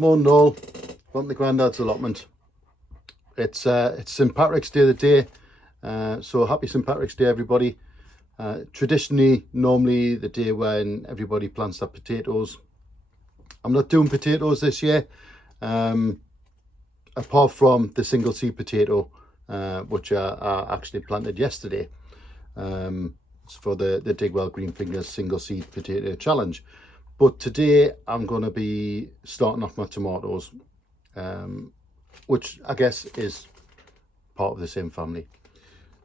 Morning all, from the Grandad's allotment. It's St Patrick's Day today, so happy St Patrick's Day everybody. Traditionally, normally the day when everybody plants their potatoes. I'm not doing potatoes this year, apart from the single seed potato, which I actually planted yesterday. It's for the Digwell Green Fingers single seed potato challenge. But today I'm going to be starting off my tomatoes, which I guess is part of the same family.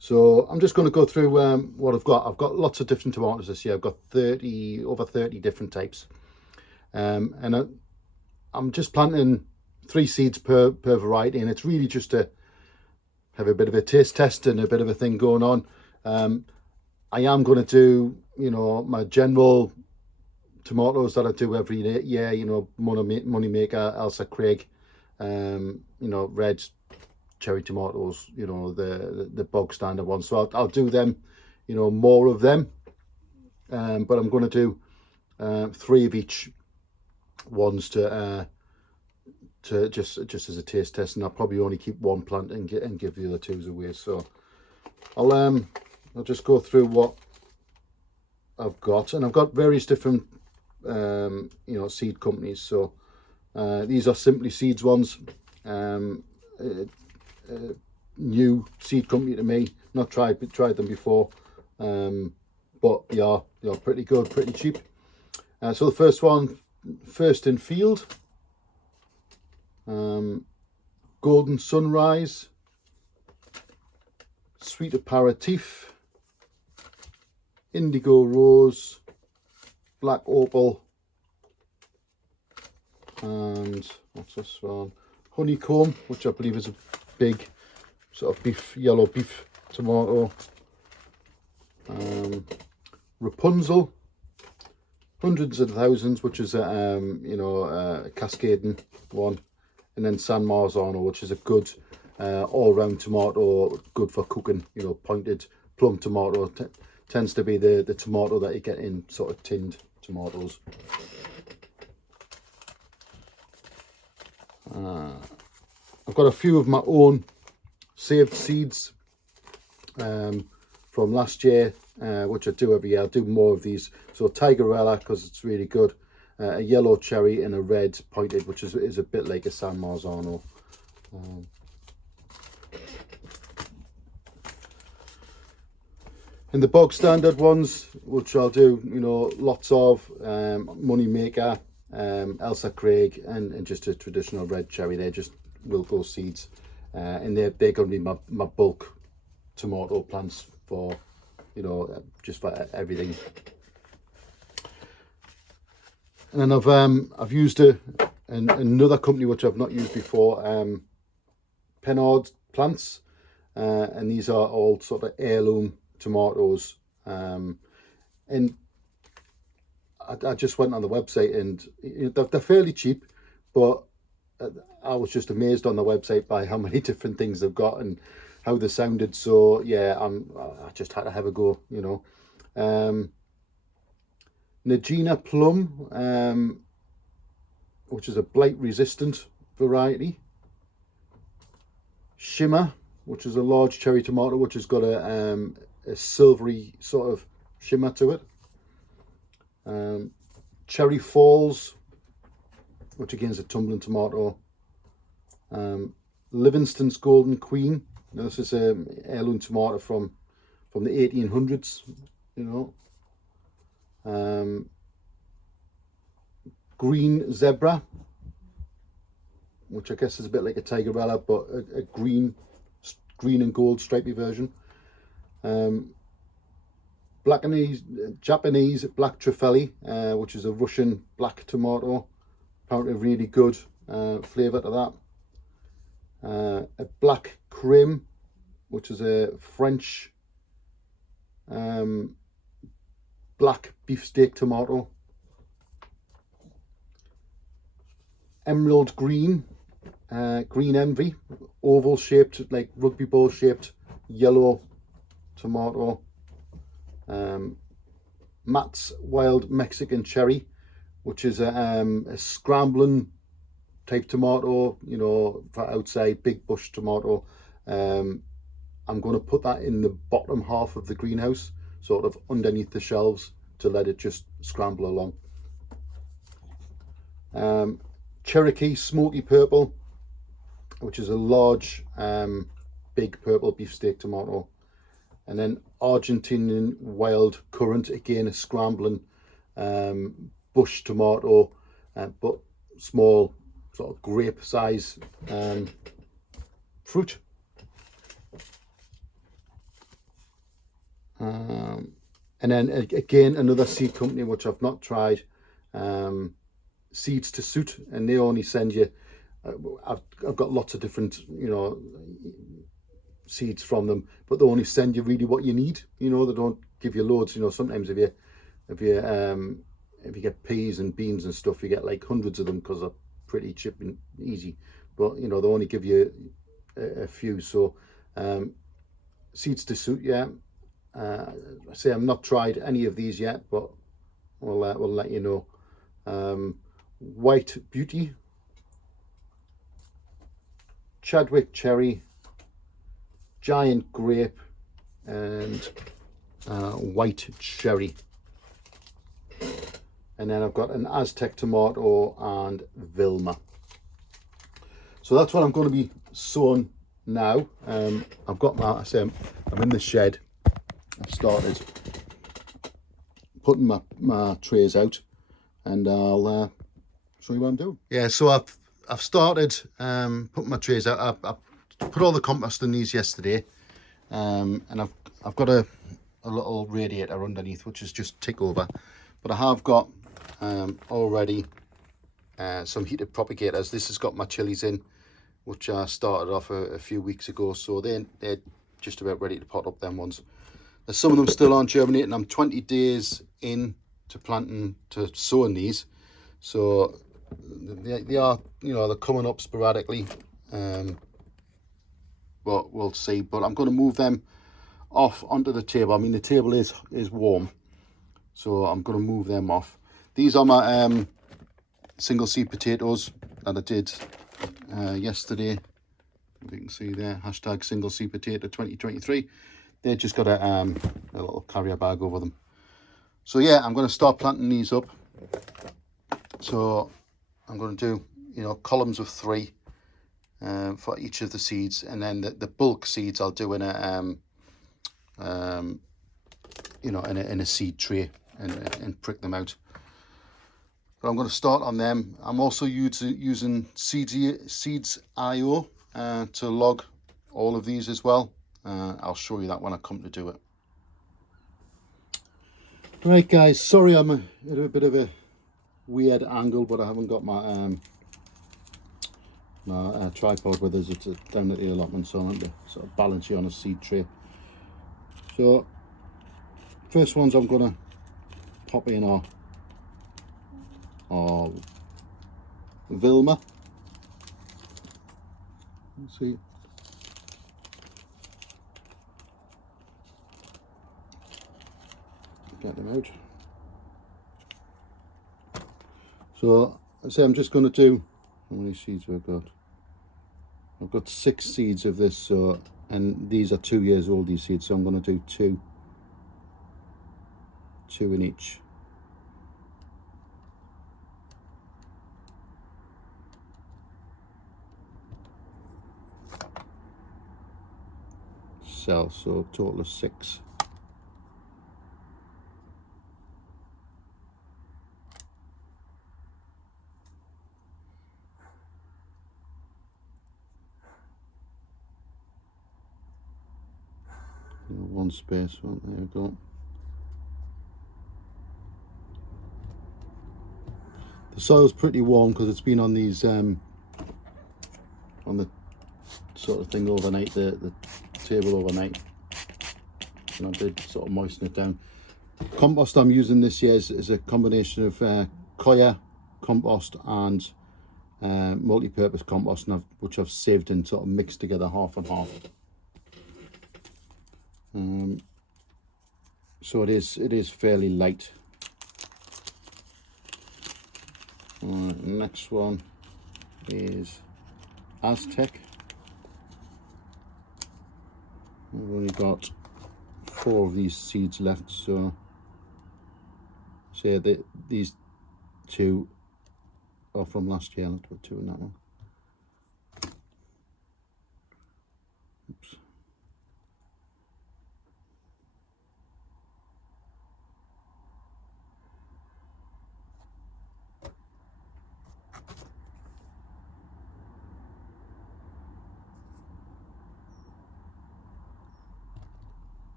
So I'm just going to go through what I've got. I've got lots of different tomatoes this year. I've got over 30 different types. And I'm just planting 3 seeds per variety, and it's really just to have a bit of a taste test and a bit of a thing going on. I am going to do, my general tomatoes that I do every year, Moneymaker, Elsa Craig, red cherry tomatoes, the bog standard ones. So I'll do them, more of them, but I'm going to do 3 of each ones to just as a taste test, and I'll probably only keep 1 plant and give the other 2s away. So I'll just go through what I've got, and I've got various different seed companies. So these are Simply Seeds ones, new seed company to me, not tried them before, but yeah, they're pretty good, pretty cheap. So the first one, First in Field, Golden Sunrise, Sweet Aperitif, Indigo Rose, Black Opal, and what's this one? Honeycomb, which I believe is a big sort of yellow beef tomato. Rapunzel, Hundreds of Thousands, which is a cascading one, and then San Marzano, which is a good all-round tomato, good for cooking. Pointed plum tomato tends to be the tomato that you get in sort of tinned tomatoes. I've got a few of my own saved seeds from last year, which I do every year. I'll do more of these. So Tigerella, because it's really good, a yellow cherry, and a red pointed, which is a bit like a San Marzano. And the bog standard ones, which I'll do, lots of, Moneymaker, Elsa Craig, and just a traditional red cherry. They're just Wilco seeds, and they're going to be my bulk tomato plants for, just for everything. And then I've used another company which I've not used before, Pennard plants, and these are all sort of heirloom tomatoes, and I just went on the website, and they're fairly cheap, but I was just amazed on the website by how many different things they've got and how they sounded. So yeah, I just had to have a go. Nagina Plum, which is a blight resistant variety. Shimmer, which is a large cherry tomato, which has got a silvery sort of shimmer to it. Cherry Falls, which again is a tumbling tomato. Livingston's Golden Queen. Now, this is an heirloom tomato from the 1800s. Green Zebra, which I guess is a bit like a Tigerella, but a green and gold stripy version. Japanese Black Truffelli, which is a Russian black tomato. Apparently really good flavour to that. A Black Creme, which is a French black beefsteak tomato. Emerald Green, Green Envy, oval shaped, like rugby ball shaped yellow tomato. Matt's Wild Mexican Cherry, which is a scrambling type tomato, you know, for outside, big bush tomato. I'm going to put that in the bottom half of the greenhouse, sort of underneath the shelves, to let it just scramble along. Cherokee Smoky Purple, which is a large, big purple beefsteak tomato. And then Argentinian Wild Currant, again a scrambling bush tomato, but small, sort of grape size fruit. And then again, another seed company which I've not tried, Seeds to Suit, and they only send you, I've got lots of different, you know, seeds from them, but they only send you really what you need. You know, they don't give you loads. You know, sometimes if you get peas and beans and stuff, you get like hundreds of them because they're pretty cheap and easy. But you know, they only give you a few. So Seeds to Suit, yeah. I say I've not tried any of these yet, but we'll let you know. White Beauty, Chadwick Cherry, Giant Grape, and White Cherry. And then I've got an Aztec Tomato and Vilma. So that's what I'm going to be sowing now. I've got my, I'm in the shed. I've started putting my trays out, and I'll show you what I'm doing. Yeah, so I've started putting my trays out. I put all the compost in these yesterday, and I've got a little radiator underneath which is just tick over, but I have got already some heated propagators. This has got my chilies in, which I started off a few weeks ago, so they're just about ready to pot up them ones. There's some of them still aren't germinating. I'm 20 days in to planting, to sowing these, so they are, you know, they're coming up sporadically, but we'll see. But I'm going to move them off onto the table. I mean, the table is warm, so I'm going to move them off. These are my single seed potatoes that I did yesterday. If you can see there, hashtag single seed potato 2023. They just got a little carrier bag over them. So yeah, I'm going to start planting these up. So I'm going to do, you know, columns of 3 for each of the seeds, and then the bulk seeds I'll do in a you know, in a seed tray and prick them out. But I'm going to start on them. I'm also using Seedsio to log all of these as well. I'll show you that when I come to do it. Right guys, sorry I'm at a bit of a weird angle, but I haven't got my my tripod with us. It's down at the allotment, so I'm going to sort of balance you on a seed tray. So first ones I'm going to pop in are Vilma. Let's see. Get them out. So I say I'm just going to do, how many seeds have I got? I've got 6 seeds of this, so, and these are 2 years old, these seeds, so I'm going to do two in each. Cell, so total of 6. One space, one, there we go. The soil's pretty warm because it's been on these on the sort of thing overnight, the table overnight, and I did sort of moisten it down. Compost I'm using this year is a combination of coir compost and multi-purpose compost, which I've saved and sort of mixed together half and half. So it is fairly light. Next one is Aztec. We've only got 4 of these seeds left, so say that these 2 are from last year. I'll put 2 in that one. Oops.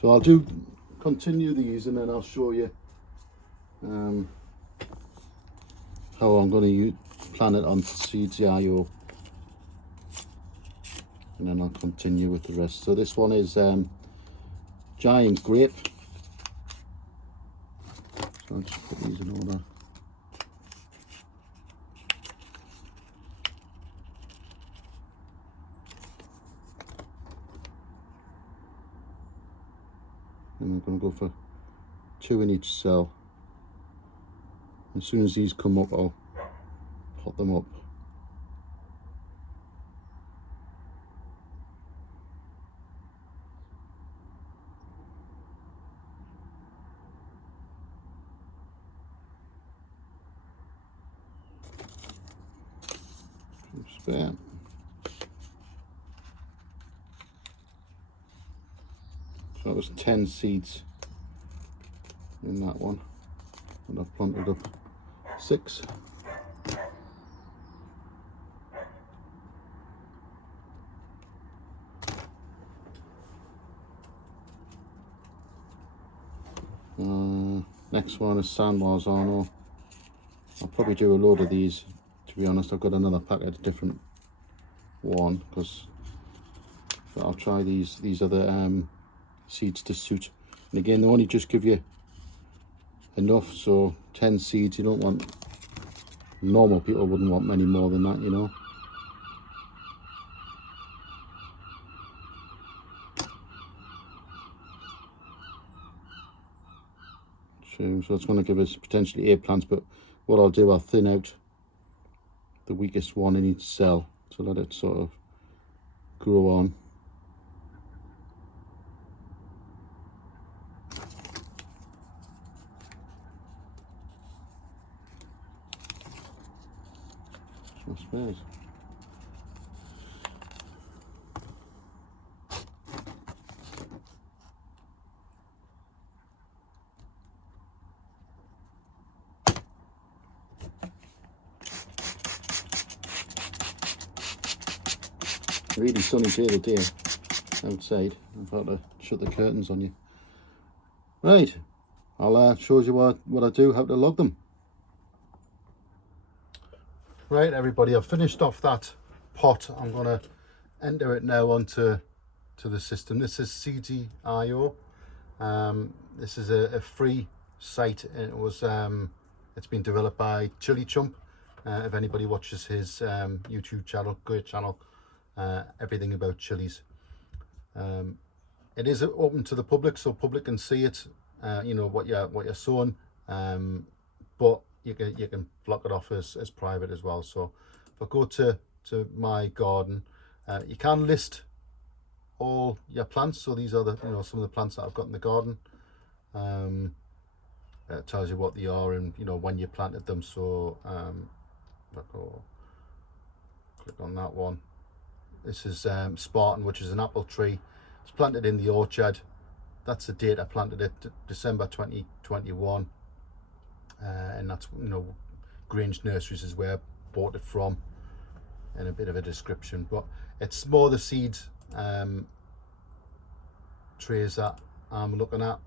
So I'll continue these, and then I'll show you how I'm going to plan it on Seedio, and then I'll continue with the rest. So this one is giant grape. So I'll just put these in order. And I'm going to go for 2 in each cell. As soon as these come up, I'll pot them up. Spare. So that was 10 seeds in that one, and I've planted up 6. Next one is San Marzano. I'll probably do a load of these, to be honest. I've got another packet, a different one, because I'll try these other seeds to suit. And again, they only just give you enough, so 10 seeds. You don't want, normal people wouldn't want many more than that, you know. So it's going to give us potentially 8 plants, but what I'll do, I'll thin out the weakest one in each cell to let it sort of grow on. So I suppose. Really sunny day today outside. I've had to shut the curtains on you. Right, I'll show you what I do, how to log them. Right, everybody, I've finished off that pot. I'm going to enter it now onto the system. This is Seedio. This is a free site. It was it's been developed by Chili Chump. If anybody watches his YouTube channel, great channel. Everything about chilies. It is open to the public, so public can see it. You know what you're sowing, but you can block it off as private as well. So if I go to my garden, you can list all your plants. So these are the some of the plants that I've got in the garden. It tells you what they are and when you planted them. So if I go click on that one. This is Spartan, which is an apple tree. It's planted in the orchard. That's the date I planted it, December 2021. And that's, Grange Nurseries is where I bought it from, and a bit of a description. But it's more the seed trays that I'm looking at.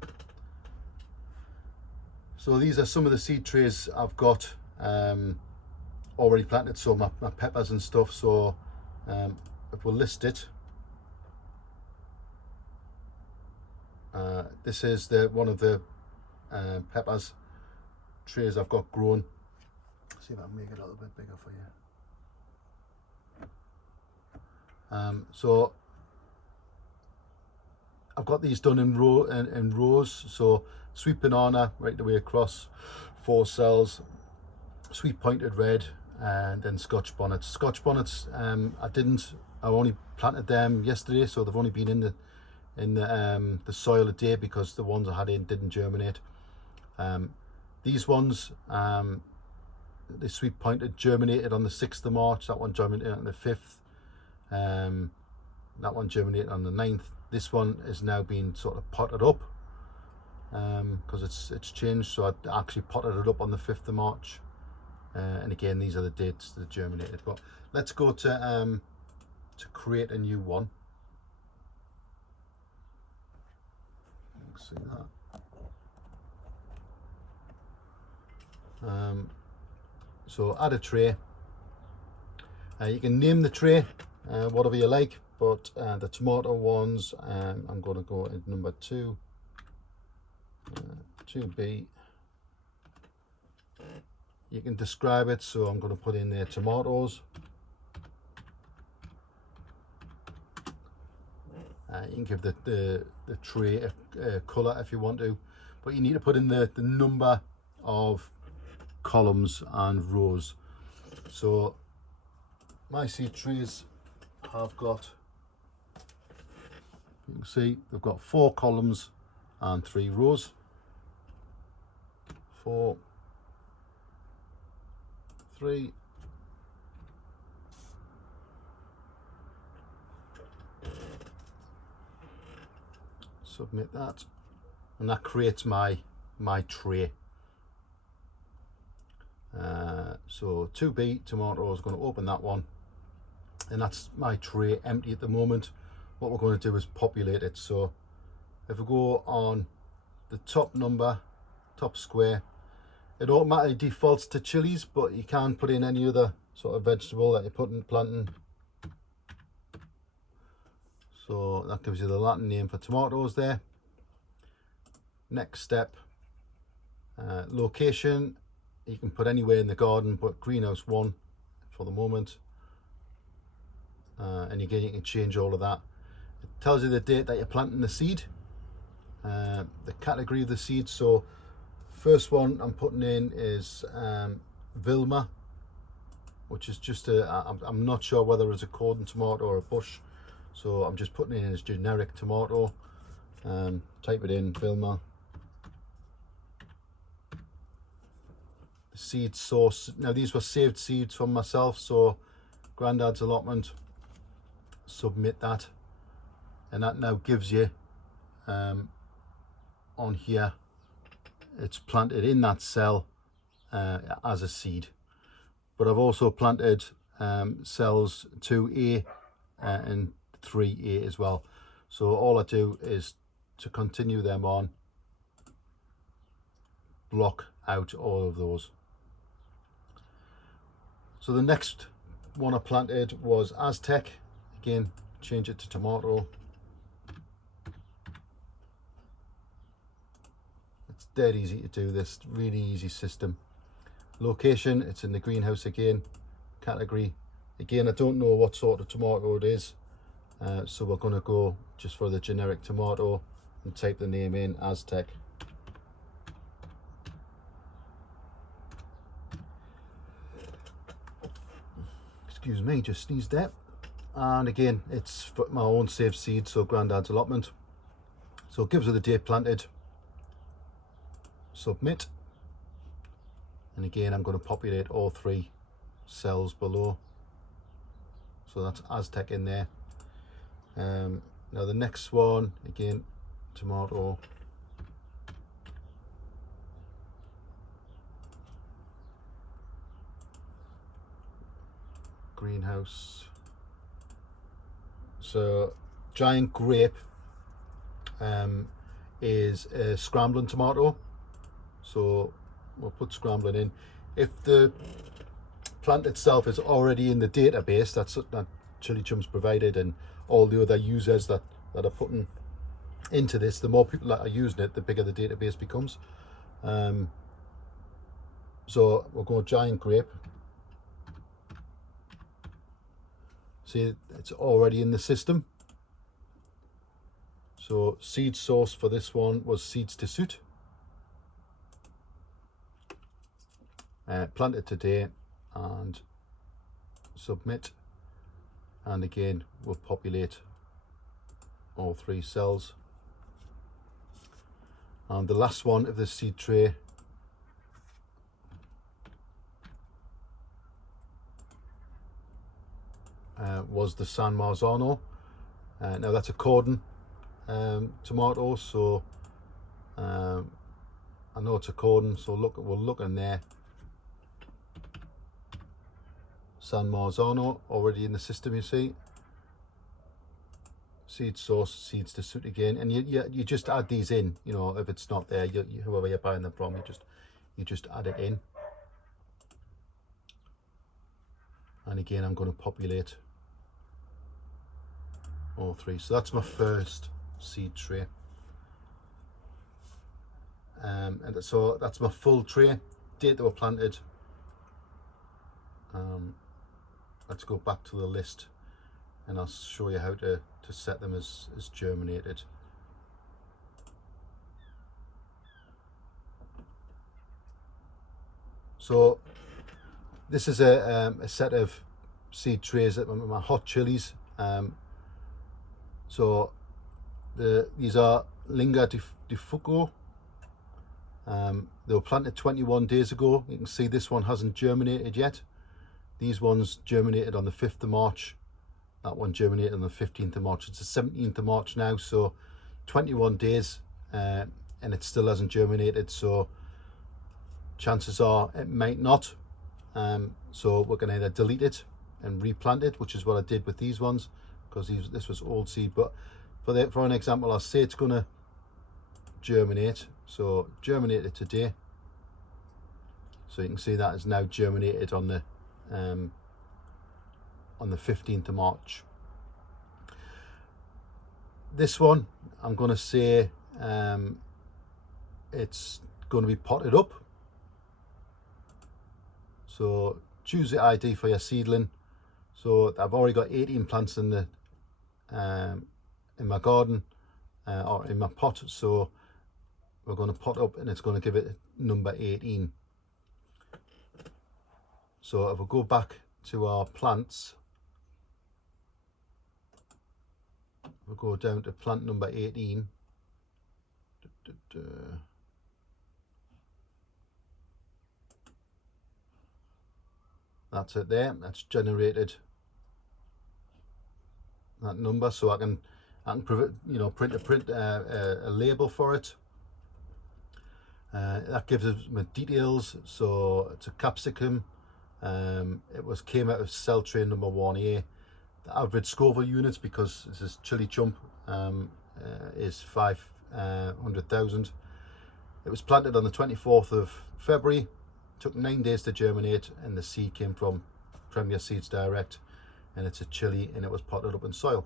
So these are some of the seed trays I've got already planted. So my peppers and stuff. So if we'll list it, this is one of the peppers trays I've got grown. See if I can make it a little bit bigger for you. So I've got these done in rows. So sweet banana right the way across, 4 cells, sweet pointed red, and then Scotch bonnets. Scotch bonnets, I only planted them yesterday, so they've only been in the soil a day because the ones I had in didn't germinate. These ones, the sweet pointed germinated on the 6th of March. That one germinated on the 5th. That one germinated on the 9th. This one is now being sort of potted up because it's changed. So I actually potted it up on the 5th of March. And again, these are the dates that germinated. But let's go to create a new one. See that. So add a tray. You can name the tray whatever you like, but the tomato ones, I'm going to go in number 2, 2B. You can describe it, so I'm going to put in there tomatoes. You can give the tray a colour if you want to, but you need to put in the number of columns and rows. So my seed trays have got, you can see they've got 4 columns and 3 rows. 4, 3, submit that, and that creates my tray. So 2B tomato is going to open that one, and that's my tray empty at the moment. What we're going to do is populate it. So if we go on the top number, top square, it automatically defaults to chilies, but you can put in any other sort of vegetable that you're planting. So that gives you the Latin name for tomatoes there. Next step, location. You can put anywhere in the garden, but greenhouse 1 for the moment. And again, you can change all of that. It tells you the date that you're planting the seed, the category of the seed. So first one I'm putting in is Vilma, which is just I'm not sure whether it's a cordon tomato or a bush, so I'm just putting it in as generic tomato. Type it in, Vilma. The seed source, now these were saved seeds from myself, so Grandad's allotment, submit that, and that now gives you on here, it's planted in that cell as a seed. But I've also planted cells 2A and 3A as well. So all I do is to continue them on, block out all of those. So the next one I planted was Aztec. Again, change it to tomato. It's dead easy to do this, really easy system. Location, it's in the greenhouse again. Category, again, I don't know what sort of tomato it is, so we're going to go just for the generic tomato and type the name in, Aztec. Excuse me, just sneezed there. And again, it's my own saved seed, so Grandad's allotment. So it gives her the date planted. Submit. And again, I'm going to populate all 3 cells below. So that's Aztec in there. Now the next one, again, tomato. Greenhouse. So giant grape is a scrambling tomato, so we'll put scrambling in. If the plant itself is already in the database that Chili Chums provided, and all the other users that are putting into this, the more people that are using it, the bigger the database becomes. So we'll go giant grape. See, it's already in the system. So seed source for this one was Seeds to Suit. planted today, and submit, and again we'll populate all 3 cells. And the last one of the seed tray was the San Marzano. Now that's a cordon tomato, so I know it's a cordon, so we'll look in there. San Marzano already in the system, you see. Seed source, seeds to suit again, and you just add these in. You know, if it's not there, whoever you're buying them from, you just add it in. And again, I'm going to populate all 3. So that's my first seed tray, and so that's my full tray. Date they were planted. Let's go back to the list, and I'll show you how to set them as germinated. So this is a set of seed trays that my hot chilies. So these are Linga di Fuoco. They were planted 21 days ago. You can see this one hasn't germinated yet. These ones germinated on the 5th of March. That one germinated on the 15th of March. It's the 17th of March now, so 21 days, and it still hasn't germinated. So chances are it might not. So we're going to either delete it and replant it, which is what I did with these ones, because this was old seed. But for an example, I'll say it's going to germinate. So germinated today. So you can see that is now germinated on the 15th of March. This one, I'm going to say it's going to be potted up. So choose the ID for your seedling. So I've already got 18 plants in the in my garden or in my pot. So we're going to pot up, and it's going to give it number 18. So if we go back to our plants, we'll go down to plant number 18. That's it there. That's generated that number, so I can print a label for it. That gives us my details. So it's a capsicum. It came out of cell tray number 1A. The average Scoville units, because this is chili chump, is 500,000. It was planted on the 24th of February. Took 9 days to germinate, and the seed came from Premier Seeds Direct, and it's a chili, and it was potted up in soil.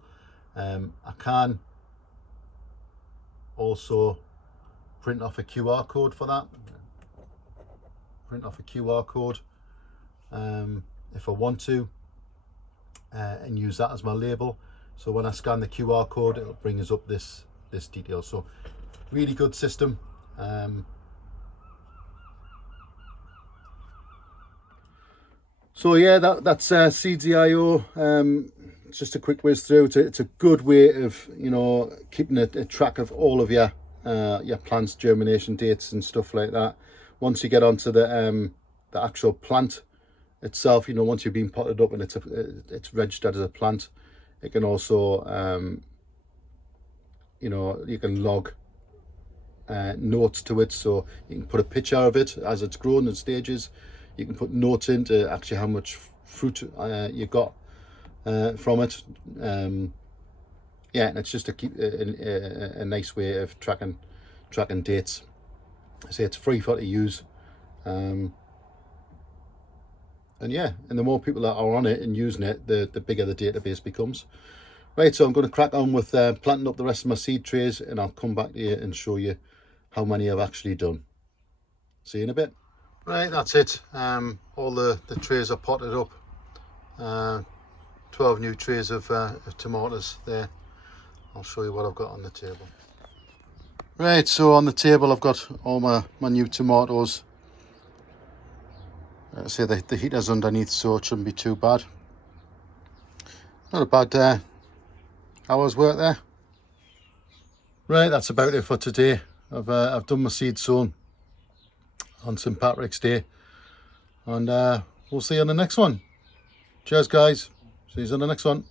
I can also print off a QR code for that. Print off a QR code if I want to, and use that as my label. So when I scan the QR code, it'll bring us up this detail. So really good system. So yeah, that's Seedio. Just a quick whiz through. It's a good way of keeping a track of all of your plants, germination dates and stuff like that. Once you get onto the actual plant itself, once you've been potted up and it's registered as a plant, it can also you can log notes to it. So you can put a picture of it as it's grown in stages. You can put notes into actually how much fruit you got from it. Yeah, and it's just a nice way of tracking dates. I say it's free for to use, and yeah, and the more people that are on it and using it, the bigger the database becomes. Right, so I'm going to crack on with planting up the rest of my seed trays, and I'll come back to you and show you how many I've actually done. See you in a bit. Right, that's it. All the trays are potted up. 12 new trays of tomatoes there. I'll show you what I've got on the table. Right, so on the table I've got all my new tomatoes. say the heater's underneath, so it shouldn't be too bad. Not a bad hour's work there. Right, that's about it for today. I've done my seed sown on St. Patrick's Day, and we'll see you on the next one. Cheers guys, see you on the next one.